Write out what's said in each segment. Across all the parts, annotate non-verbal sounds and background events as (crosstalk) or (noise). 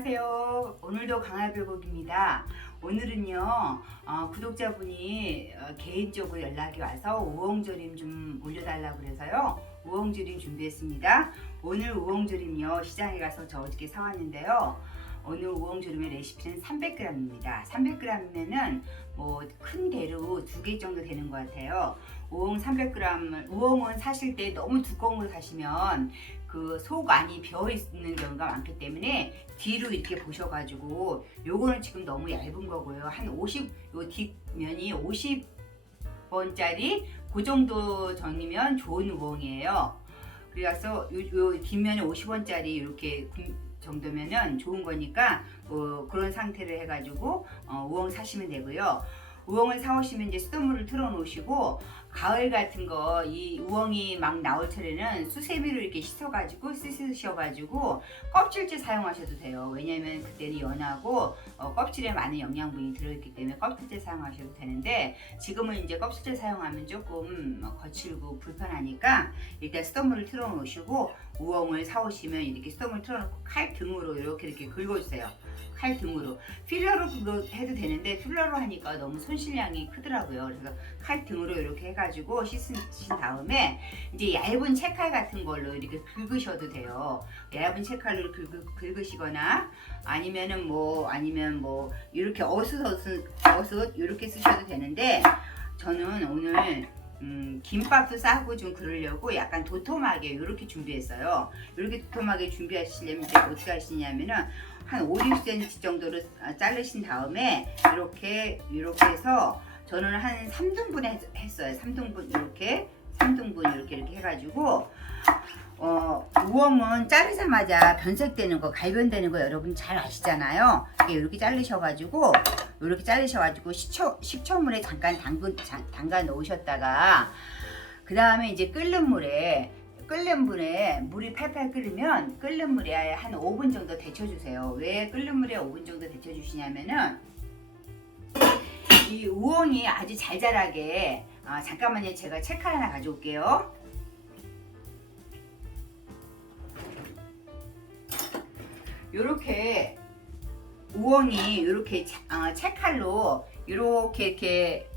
안녕하세요. 오늘도 강화별곡입니다. 오늘은요, 어, 구독자분이 어, 개인적으로 연락이 와서 우엉조림 좀 올려달라고 그래서요, 우엉조림 준비했습니다. 오늘 우엉조림요, 시장에 가서 저 어저께 사왔는데요. 오늘 우엉조림의 레시피는 300g입니다. 300g이면은 뭐 큰 대로 두 개 정도 되는 것 같아요. 우엉 300g을, 우엉은 사실 때 너무 두꺼운 걸 사시면 그 속 안이 비어 있는 경우가 많기 때문에 뒤로 이렇게 보셔가지고 요거는 지금 너무 얇은 거고요. 한 50, 요 뒷면이 50번짜리 그 정도 전이면 좋은 우엉이에요. 그래서 요, 요 뒷면에 50원짜리 이렇게 정도면은 좋은 거니까 뭐 그런 상태를 해가지고 어, 우엉 사시면 되고요. 우엉을 사오시면 이제 수돗물을 틀어 놓으시고 가을 같은 거 이 우엉이 막 나올 차례는 수세미로 이렇게 씻어가지고 씻으셔가지고 껍질째 사용하셔도 돼요. 왜냐면 그때는 연하고 어, 껍질에 많은 영양분이 들어있기 때문에 껍질째 사용하셔도 되는데 지금은 이제 껍질째 사용하면 조금 거칠고 불편하니까 일단 수돗물을 틀어 놓으시고 우엉을 사오시면 이렇게 수돗물 틀어놓고 칼 등으로 이렇게 이렇게 긁어주세요. 칼 등으로 필러로 해도 되는데 필러로 하니까 너무 손실량이 크더라고요. 그래서 칼 등으로 이렇게 해가지고 씻으신 다음에 이제 얇은 채칼 같은 걸로 이렇게 긁으셔도 돼요. 얇은 채칼로 긁, 긁으시거나 아니면은 뭐 아니면 뭐 이렇게 어슷어슷 어슷 이렇게 쓰셔도 되는데 저는 오늘 음, 김밥도 싸고 좀 그러려고 약간 도톰하게 이렇게 준비했어요. 이렇게 도톰하게 준비하시려면 이제 어떻게 하시냐면은 한 5, 6cm 정도로 자르신 다음에 이렇게 이렇게 해서 저는 한 3등분 했어요. 3등분 이렇게 3등분 이렇게 이렇게 해가지고 어, 우엉은 자르자마자 변색되는 거, 갈변되는 거 여러분 잘 아시잖아요. 이렇게 자르셔가지고 이렇게 자르셔가지고 식초 식초물에 잠깐 담근 담가 놓으셨다가 그 다음에 이제 끓는 물에 끓는 물에 물이 팔팔 끓으면 끓는 물에 한 5분 정도 데쳐주세요. 왜 끓는 물에 5분 정도 데쳐주시냐면은 이 우엉이 아주 잘 자라게 아, 잠깐만요. 제가 체크 하나 가져올게요. 요렇게 우엉이 이렇게 어, 채칼로 이렇게 이렇게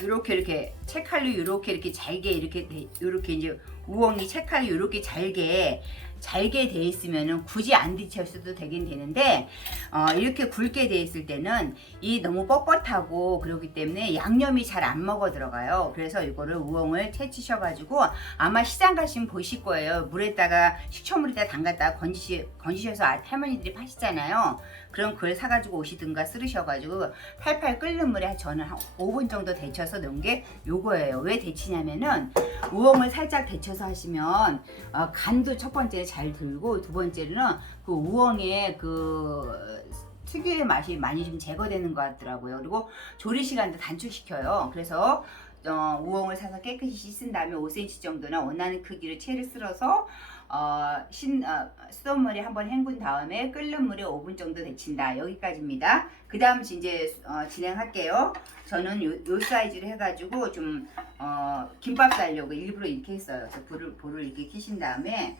이렇게 이렇게 채칼로 이렇게 이렇게 잘게 이렇게 이렇게 이제 우엉이 채칼로 이렇게 잘게 잘게 돼 있으면은 굳이 안 데쳤어도 되긴 되는데 어, 이렇게 굵게 돼 있을 때는 이 너무 뻣뻣하고 그러기 때문에 양념이 잘 안 먹어 들어가요. 그래서 이거를 우엉을 채치셔 가지고 아마 시장 가시면 보실 거예요. 물에다가 식초물에다 담갔다가 건지시, 건지셔서 아, 할머니들이 파시잖아요. 그럼 그걸 사가지고 오시든가 쓰르셔가지고 팔팔 끓는 물에 저는 한 5분 정도 데쳐서 넣은 게 요거예요. 왜 데치냐면은 우엉을 살짝 데쳐서 하시면 어, 간도 첫 번째는 잘 들고 두 번째는 그 우엉의 그 특유의 맛이 많이 좀 제거되는 것 같더라고요. 그리고 조리 시간도 단축시켜요. 그래서 어, 우엉을 사서 깨끗이 씻은 다음에 5cm 정도나 원하는 크기로 채를 쓸어서 어, 신, 어, 수돗물에 한번 헹군 다음에 끓는 물에 5분 정도 데친다. 여기까지입니다. 그 다음 이제 어, 진행할게요. 저는 요, 요 사이즈로 해가지고 좀 어, 김밥 싸려고 일부러 이렇게 했어요. 그래서 불을, 불을 이렇게 켜신 다음에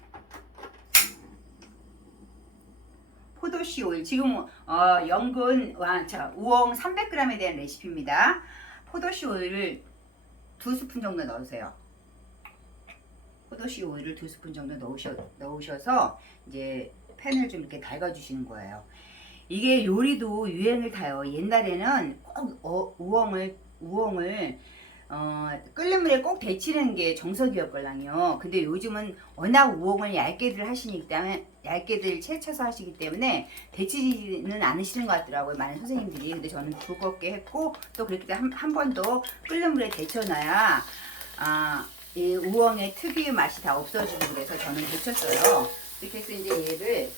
포도씨 오일 지금 어, 연근 와, 자, 우엉 300g에 대한 레시피입니다. 포도씨 오일을 두 스푼 정도 넣으세요. 포도씨 오일을 두 스푼 정도 넣으셔, 넣으셔서 이제 팬을 좀 이렇게 달궈주시는 거예요. 이게 요리도 유행을 타요. 옛날에는 꼭 어, 우엉을 우엉을 어, 끓는 물에 꼭 데치는 게 정석이었걸랑요. 근데 요즘은 워낙 우엉을 얇게들 하시기 때문에 얇게들 채쳐서 하시기 때문에 데치지는 않으시는 것 같더라고요. 많은 선생님들이. 근데 저는 두껍게 했고 또 그렇게 한, 한번 더 끓는 물에 데쳐놔야 아, 이 우엉의 특유의 맛이 다 없어지고 그래서 저는 데쳤어요. 이렇게 해서 이제 얘를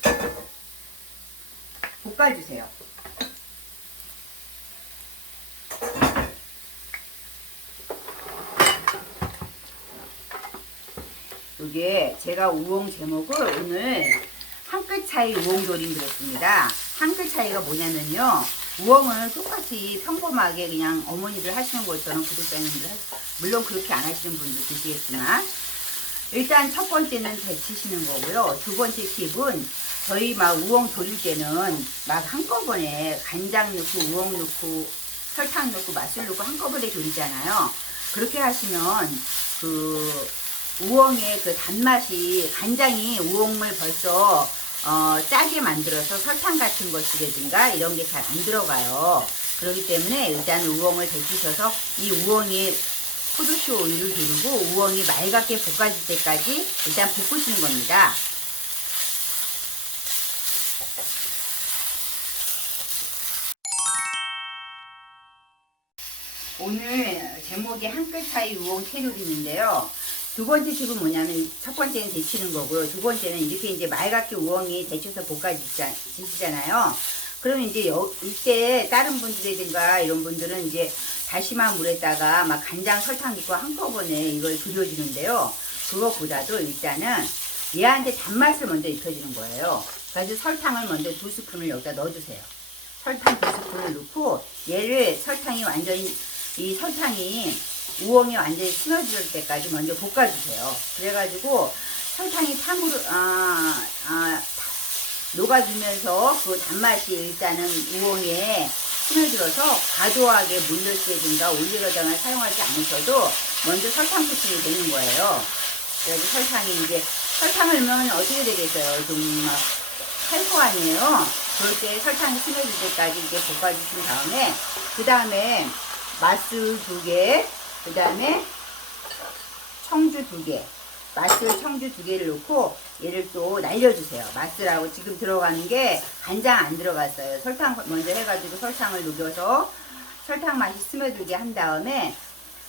볶아주세요. 이게 제가 우엉 제목을 오늘 한 끗 차이 우엉조림 그랬습니다. 한 끗 차이가 뭐냐면요. 우엉을 똑같이 평범하게 그냥 어머니들 하시는 것처럼 구독자님들 물론 그렇게 안 하시는 분도 계시겠지만 일단 첫 번째는 데치시는 거고요. 두 번째 팁은 저희 막 우엉 졸일 때는 막 한꺼번에 간장 넣고 우엉 넣고 설탕 넣고 맛술 넣고 한꺼번에 졸이잖아요. 그렇게 하시면 그 우엉의 그 단맛이 간장이 우엉을 벌써 어, 짜게 만들어서 설탕 같은 것이라든가 이런 게 잘 안 들어가요. 그렇기 때문에 일단 우엉을 데치셔서 이 우엉이 포도쇼 오일을 두르고 우엉이 맑게 볶아질 때까지 일단 볶으시는 겁니다. 오늘 제목이 한끗 차이 우엉 채조림인데요. 두 번째 팁은 뭐냐면 첫 번째는 데치는 거고요. 두 번째는 이렇게 이제 맑게 우엉이 데쳐서 볶아지잖아요. 그러면 이제 여- 이때 다른 분들이든가 이런 분들은 이제 다시마 물에다가 막 간장 설탕 넣고 한꺼번에 이걸 들여주는데요. 그것보다도 일단은 얘한테 단맛을 먼저 입혀주는 거예요. 그래서 설탕을 먼저 두 스푼을 여기다 넣어주세요. 설탕 두 스푼을 넣고 얘를 설탕이 완전히 이 설탕이 우엉이 완전히 스며들 때까지 먼저 볶아주세요. 그래가지고 설탕이 탕으로 아, 아, 녹아주면서 그 단맛이 일단은 우엉에 스며들어서 과도하게 물엿이든가 올리고당을 사용하지 않으셔도 먼저 설탕 코팅이 되는 거예요. 그래서 설탕이 이제 설탕을 넣으면 어떻게 되겠어요? 좀막 탈거 아니에요? 그럴 때 설탕이 스며들 때까지 이제 볶아주신 다음에 그 다음에 맛술 두 개, 그 다음에 청주 두 개, 맛술 청주 두 개를 넣고 얘를 또 날려주세요. 맛술하고 지금 들어가는 게 간장 안 들어갔어요. 설탕 먼저 해가지고 설탕을 녹여서 설탕 맛이 스며들게 한 다음에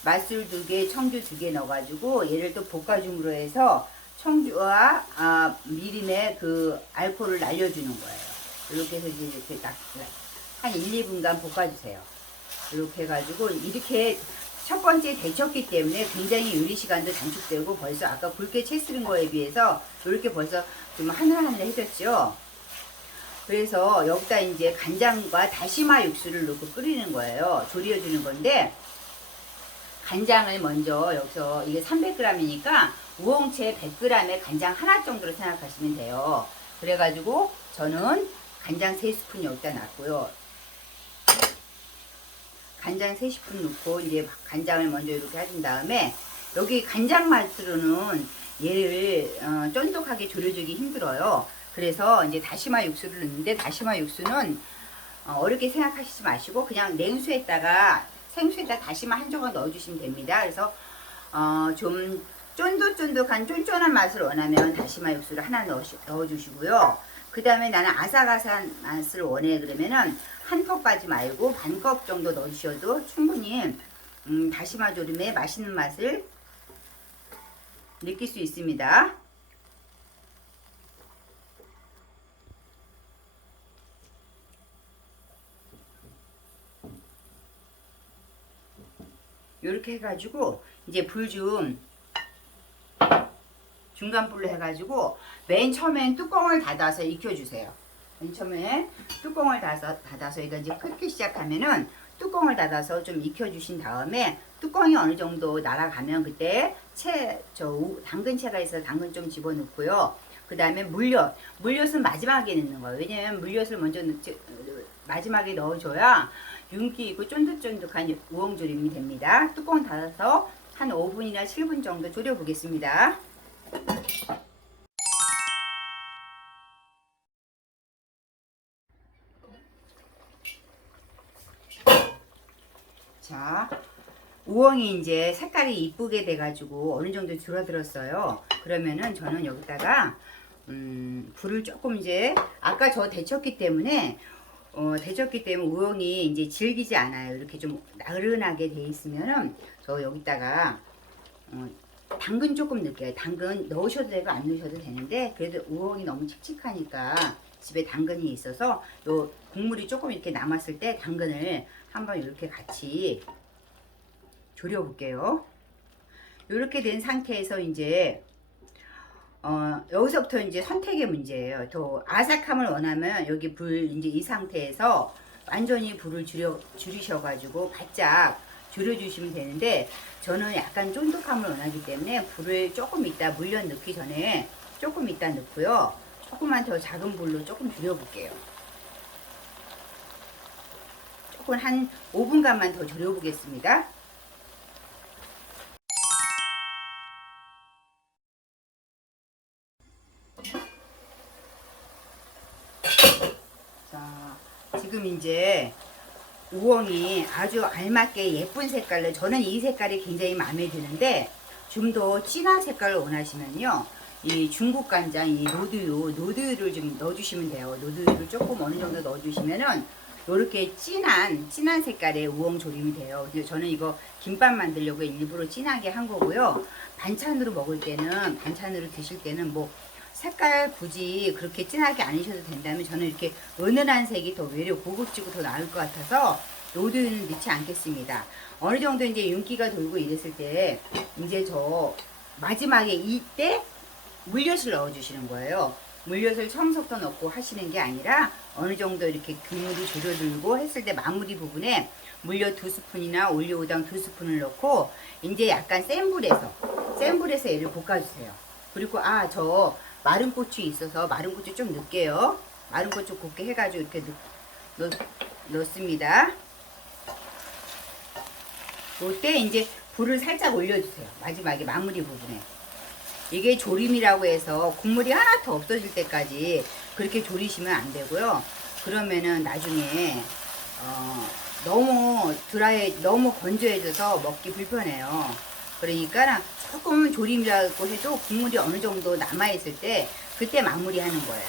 맛술 두 개, 청주 두 개 넣어가지고 얘를 또 볶아줌으로 해서 청주와 아, 미림의 그 알코올을 날려주는 거예요. 이렇게 해서 이제 이렇게 딱 한 1, 2분간 볶아주세요. 이렇게 해가지고 이렇게 첫 번째 데쳤기 때문에 굉장히 요리 시간도 단축되고 벌써 아까 굵게 채 쓰는 거에 비해서 이렇게 벌써 좀 하늘하늘 해졌죠. 그래서 여기다 이제 간장과 다시마 육수를 넣고 끓이는 거예요. 조리해주는 건데 간장을 먼저 여기서 이게 300g이니까 우엉채 100g에 간장 하나 정도로 생각하시면 돼요. 그래가지고 저는 간장 3스푼 여기다 놨고요. 간장 3스푼 넣고 이제 간장을 먼저 이렇게 해준 다음에 여기 간장 맛으로는 얘를 어, 쫀득하게 졸여주기 힘들어요. 그래서 이제 다시마 육수를 넣는데 다시마 육수는 어, 어렵게 생각하시지 마시고 그냥 냉수에다가 생수에다 다시마 한 조각 넣어주시면 됩니다. 그래서 어, 좀 쫀득쫀득한 쫀쫀한 맛을 원하면 다시마 육수를 하나 넣어주시고요. 그 다음에 나는 아삭아삭한 맛을 원해 그러면은 한 컵까지 말고 반 컵 정도 넣으셔도 충분히 음, 다시마 조림의 맛있는 맛을 느낄 수 있습니다. 이렇게 해가지고 이제 불 좀 중간 불로 해가지고 맨 처음엔 뚜껑을 닫아서 익혀주세요. 맨 처음에 뚜껑을 닫아서, 닫아서 이거 이제 끓기 시작하면은 뚜껑을 닫아서 좀 익혀주신 다음에 뚜껑이 어느 정도 날아가면 그때 채, 저 우- 당근채가 있어서 당근 좀 집어넣고요. 그 다음에 물엿. 물엿은 마지막에 넣는 거예요. 왜냐면 물엿을 먼저 넣지, 어, 마지막에 넣어줘야 윤기 있고 쫀득쫀득한 우엉조림이 됩니다. 뚜껑 닫아서 한 5분이나 7분 정도 졸여보겠습니다. 자, 우엉이 이제 색깔이 이쁘게 돼가지고 어느 정도 줄어들었어요. 그러면은 저는 여기다가 음, 불을 조금 이제 아까 저 데쳤기 때문에 어, 데쳤기 때문에 우엉이 이제 질기지 않아요. 이렇게 좀 나른하게 돼 있으면은 저 여기다가 어, 당근 조금 넣을게요. 당근 넣으셔도 되고 안 넣으셔도 되는데 그래도 우엉이 너무 칙칙하니까 집에 당근이 있어서 요 국물이 조금 이렇게 남았을 때 당근을 한번 이렇게 같이 졸여 볼게요. 이렇게 된 상태에서 이제 어, 여기서부터 이제 선택의 문제예요. 더 아삭함을 원하면 여기 불 이제 이 상태에서 완전히 불을 줄여 줄이셔 가지고 바짝 줄여주시면 되는데 저는 약간 쫀득함을 원하기 때문에 불을 조금 이따 물엿 넣기 전에 조금 이따 넣고요. 조금만 더 작은 불로 조금 줄여볼게요. 조금 한 5분간만 더 졸여보겠습니다. 자, 지금 이제 우엉이 아주 알맞게 예쁜 색깔로 저는 이 색깔이 굉장히 마음에 드는데 좀 더 진한 색깔을 원하시면요. 이 중국 간장 이 노드유 노드유를 좀 넣어주시면 돼요. 노드유를 조금 어느 정도 넣어주시면은 이렇게 진한 진한 색깔의 우엉 조림이 돼요. 저는 이거 김밥 만들려고 일부러 진하게 한 거고요. 반찬으로 먹을 때는 반찬으로 드실 때는 뭐 색깔 굳이 그렇게 진하게 안 하셔도 된다면 저는 이렇게 은은한 색이 더 외려 고급지고 더 나을 것 같아서 노드는 넣지 않겠습니다. 어느 정도 이제 윤기가 돌고 이랬을 때 이제 저 마지막에 이때 물엿을 넣어주시는 거예요. 물엿을 처음부터 넣고 하시는 게 아니라 어느 정도 이렇게 국물이 줄어들고 했을 때 마무리 부분에 물엿 두 스푼이나 올리고당 두 스푼을 넣고 이제 약간 센 불에서 센 불에서 얘를 볶아주세요. 그리고 아 저 마른 고추 있어서 마른 고추 좀 넣을게요. 마른 고추 곱게 해가지고 이렇게 넣, 넣, 넣습니다. 이때 이제 불을 살짝 올려주세요. 마지막에 마무리 부분에. 이게 조림이라고 해서 국물이 하나 더 없어질 때까지 그렇게 조리시면 안 되고요. 그러면은 나중에 어, 너무 드라이 너무 건조해져서 먹기 불편해요. 그러니까 조금 조림이라고 해도 국물이 어느 정도 남아 있을 때 그때 마무리하는 거예요.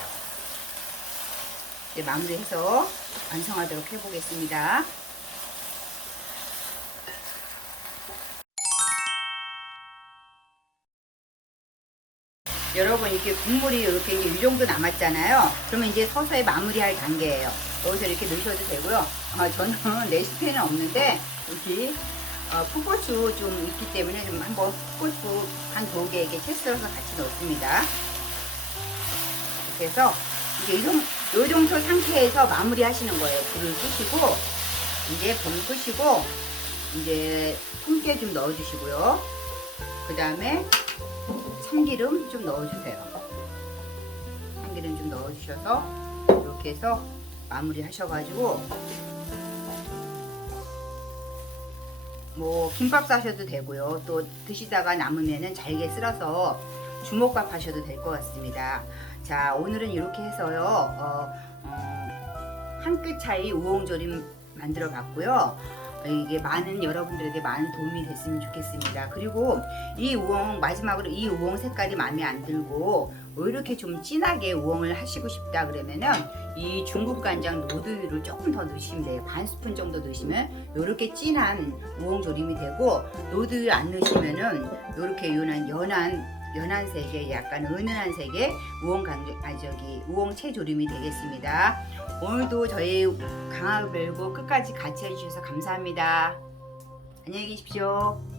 이제 마무리해서 완성하도록 해보겠습니다. 여러분 이렇게 국물이 이렇게 이 정도 남았잖아요. 그러면 이제 서서히 마무리할 단계예요. 여기서 이렇게 넣으셔도 되고요. 아, 저는 (laughs) 레시피는 없는데 이렇게 어, 풋고추 좀 있기 때문에 좀 한번 풋고추 한 두 개 이렇게 채 썰어서 같이 넣습니다. 이렇게 해서 이제 이 정도, 요 정도 상태에서 마무리 하시는 거예요. 불을 끄시고 이제 불을 끄시고 이제 통깨 좀 넣어주시고요. 그 다음에 참기름 좀 넣어주세요. 참기름 좀 넣어주셔서 이렇게 해서 마무리 하셔가지고 뭐 김밥 싸셔도 되고요. 또 드시다가 남으면은 잘게 쓸어서 주먹밥 하셔도 될 것 같습니다. 자 오늘은 이렇게 해서요. 어, 어, 한끗 차이 우엉조림 만들어 봤고요. 이게 많은 여러분들에게 많은 도움이 됐으면 좋겠습니다. 그리고 이 우엉 마지막으로 이 우엉 색깔이 마음에 안 들고 왜 이렇게 좀 진하게 우엉을 하시고 싶다 그러면은 이 중국 간장 노드유를 조금 더 넣으시면 돼요. 반 스푼 정도 넣으시면 이렇게 진한 우엉 조림이 되고 노드유 안 넣으시면은 이렇게 연한 연한 연한 색의 약간 은은한 색의 우엉 간 아, 저기 우엉 채 조림이 되겠습니다. 오늘도 저희 강화를 별고 끝까지 같이 해주셔서 감사합니다. 안녕히 계십시오.